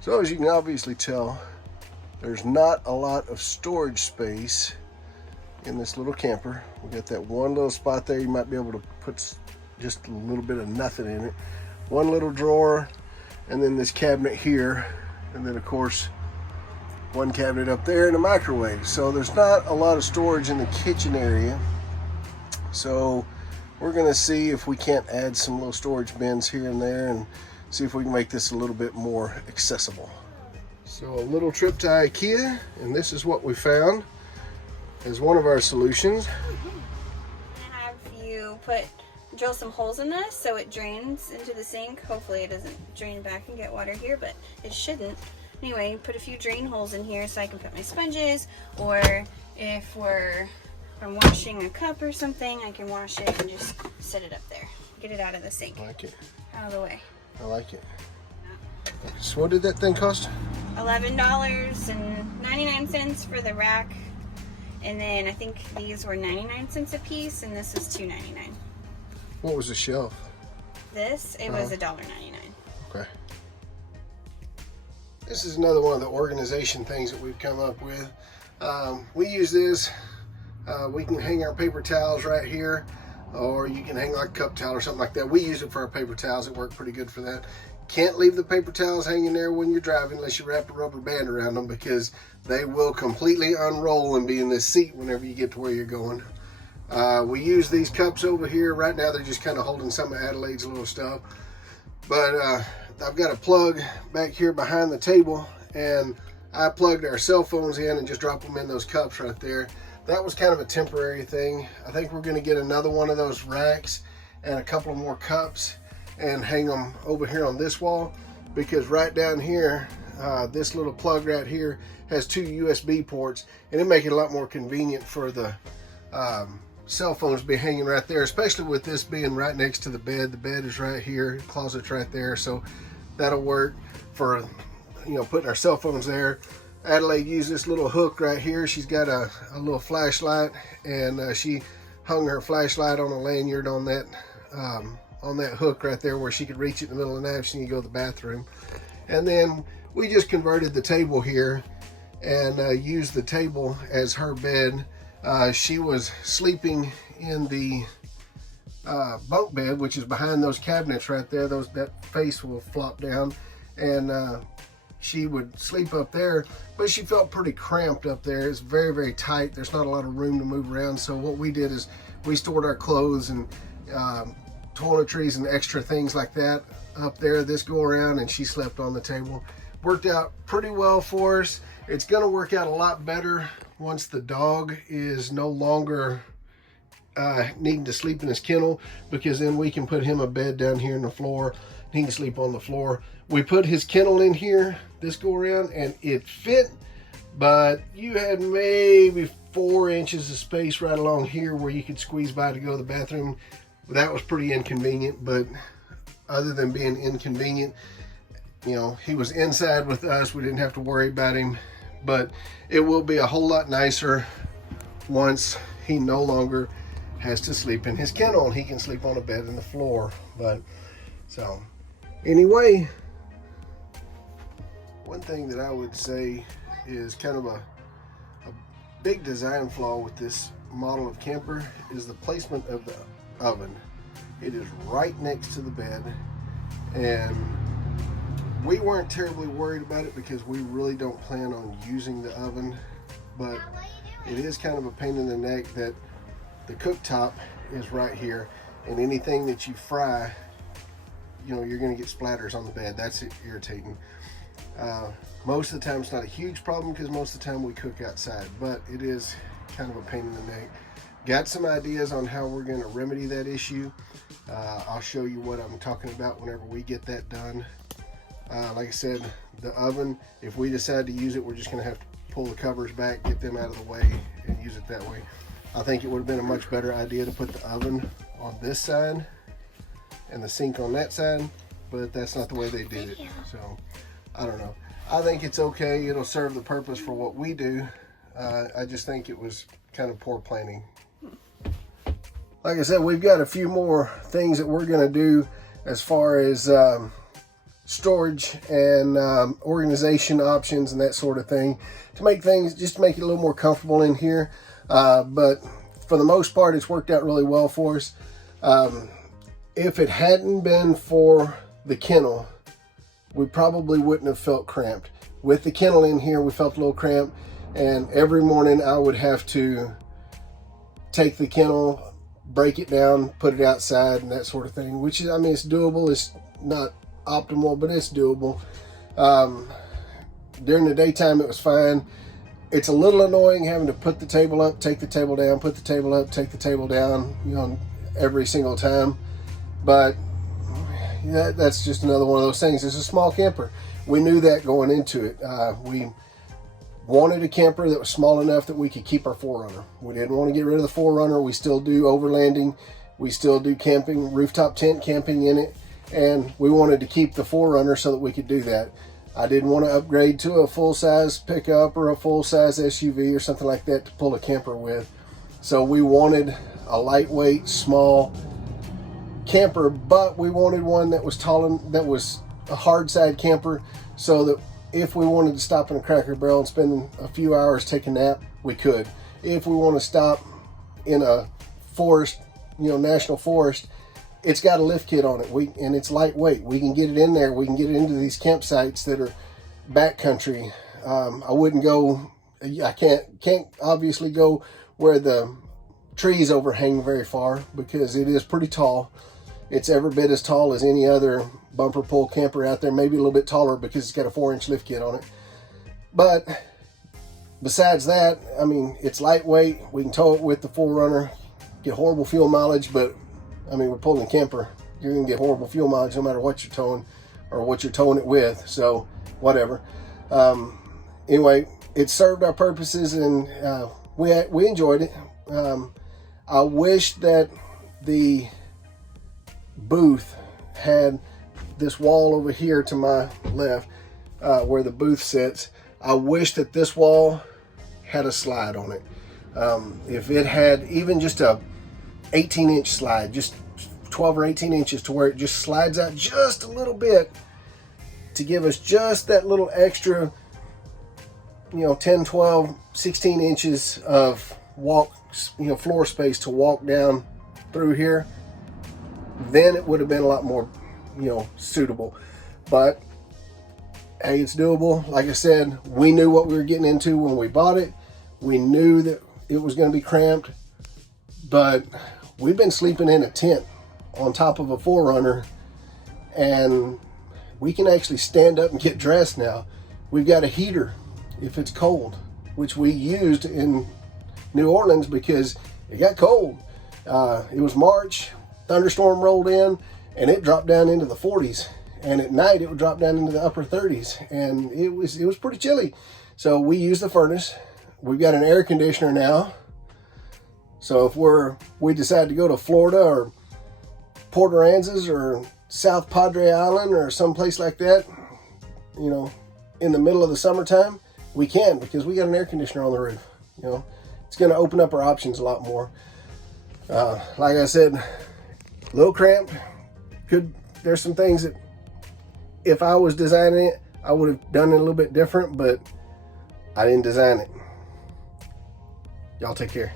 So as you can obviously tell, there's not a lot of storage space in this little camper. We got that one little spot there. You might be able to put just a little bit of nothing in it. One little drawer, and then this cabinet here, and then of course one cabinet up there and a microwave. So there's not a lot of storage in the kitchen area. So we're gonna see if we can't add some little storage bins here and there and see if we can make this a little bit more accessible. So a little trip to IKEA, and this is what we found as one of our solutions. Have you drill some holes in this so it drains into the sink. Hopefully it doesn't drain back and get water here, but it shouldn't. Anyway, put a few drain holes in here so I can put my sponges, or if I'm washing a cup or something, I can wash it and just set it up there. Get it out of the sink. I like it. Out of the way. I like it. So what did that thing cost? $11.99 for the rack. And then I think these were 99 cents a piece, and this is $2.99. What was the shelf? This, it was $1.99. Okay. This is another one of the organization things that we've come up with. We use this. We can hang our paper towels right here, or you can hang like a cup towel or something like that. We use it for our paper towels. It worked pretty good for that. Can't leave the paper towels hanging there when you're driving unless you wrap a rubber band around them, because they will completely unroll and be in this seat whenever you get to where you're going. We use these cups over here. Right now they're just kind of holding some of Adelaide's little stuff. But I've got a plug back here behind the table, and I plugged our cell phones in and just drop them in those cups right there. That was kind of a temporary thing. I think we're going to get another one of those racks and a couple of more cups and hang them over here on this wall, because right down here, this little plug right here has two USB ports, and it make it a lot more convenient for the cell phones to be hanging right there, especially with this being right next to the bed. The bed is right here, closet's right there, so that'll work for, you know, putting our cell phones there. Adelaide used this little hook right here. She's got a little flashlight, and she hung her flashlight on a lanyard on that hook right there, where she could reach it in the middle of the night if she needed to go to the bathroom. And then we just converted the table here and used the table as her bed. She was sleeping in the bunk bed, which is behind those cabinets right there. That face will flop down, and she would sleep up there, but she felt pretty cramped up there. It's very, very tight. There's not a lot of room to move around. So what we did is we stored our clothes and toiletries and extra things like that up there this go around, and she slept on the table. Worked out pretty well for us. It's going to work out a lot better once the dog is no longer needing to sleep in his kennel, because then we can put him a bed down here in the floor. He can sleep on the floor. We put his kennel in here this go around, and it fit, but you had maybe 4 inches of space right along here where you could squeeze by to go to the bathroom. That was pretty inconvenient, but other than being inconvenient, you know, he was inside with us. We didn't have to worry about him, but it will be a whole lot nicer once he no longer has to sleep in his kennel and he can sleep on a bed in the floor. But so anyway, one thing that I would say is kind of a big design flaw with this model of camper is the placement of the oven. It is right next to the bed, and we weren't terribly worried about it because we really don't plan on using the oven, but it is kind of a pain in the neck that the cooktop is right here, and anything that you fry, you know, you're going to get splatters on the bed. That's irritating. Most of the time it's not a huge problem because most of the time we cook outside, but it is kind of a pain in the neck. Got some ideas on how we're going to remedy that issue. I'll show you what I'm talking about whenever we get that done. Like I said, the oven, if we decide to use it, we're just going to have to pull the covers back, get them out of the way, and use it that way. I think it would have been a much better idea to put the oven on this side and the sink on that side, but that's not the way they did it. So I don't know. I think it's okay. It'll serve the purpose for what we do. I just think it was kind of poor planning. Like I said, we've got a few more things that we're going to do as far as storage and organization options and that sort of thing to make things, just to make it a little more comfortable in here. But for the most part, it's worked out really well for us. If it hadn't been for the kennel, we probably wouldn't have felt cramped. With the kennel in here, we felt a little cramped, and every morning I would have to take the kennel, break it down, put it outside and that sort of thing, which is, I mean, it's doable. It's not optimal, but it's doable. During the daytime, it was fine. It's a little annoying having to put the table up, take the table down, put the table up, take the table down, you know, every single time. But yeah, that's just another one of those things. It's a small camper. We knew that going into it. We wanted a camper that was small enough that we could keep our 4Runner. We didn't want to get rid of the 4Runner. We still do overlanding. We still do camping, rooftop tent camping in it. And we wanted to keep the 4Runner so that we could do that. I didn't want to upgrade to a full-size pickup or a full-size SUV or something like that to pull a camper with. So we wanted a lightweight, small camper, but we wanted one that was tall and that was a hard side camper, so that if we wanted to stop in a Cracker Barrel and spend a few hours taking a nap, we could. If we want to stop in a forest, you know, national forest, it's got a lift kit on it, and it's lightweight. We can get it in there. We can get it into these campsites that are backcountry. I wouldn't go, I can't obviously go where the trees overhang very far, because it is pretty tall. It's every bit as tall as any other bumper pull camper out there, maybe a little bit taller because it's got a 4-inch lift kit on it. But besides that, I mean, it's lightweight. We can tow it with the 4Runner, get horrible fuel mileage, but I mean, we're pulling a camper. You're gonna get horrible fuel mileage no matter what you're towing or what you're towing it with, so whatever. Anyway, it served our purposes, and we enjoyed it. I wish that the booth had this wall over here to my left, where the booth sits. I wish that this wall had a slide on it. If it had even just a 18-inch slide, just 12 or 18 inches, to where it just slides out just a little bit to give us just that little extra, you know, 10, 12, 16 inches of floor space to walk down through here, then it would have been a lot more, you know, suitable. But hey, it's doable. Like I said, we knew what we were getting into when we bought it. We knew that it was going to be cramped, but we've been sleeping in a tent on top of a 4Runner, and we can actually stand up and get dressed now. We've got a heater if it's cold, which we used in New Orleans because it got cold. It was March, thunderstorm rolled in, and it dropped down into the 40s. And at night it would drop down into the upper 30s, and it was pretty chilly. So we used the furnace. We've got an air conditioner now. So if we decide to go to Florida or Port Aransas or South Padre Island or someplace like that, you know, in the middle of the summertime, we can, because we got an air conditioner on the roof. You know, it's going to open up our options a lot more. Like I said, a little cramped. There's some things that if I was designing it, I would have done it a little bit different, but I didn't design it. Y'all take care.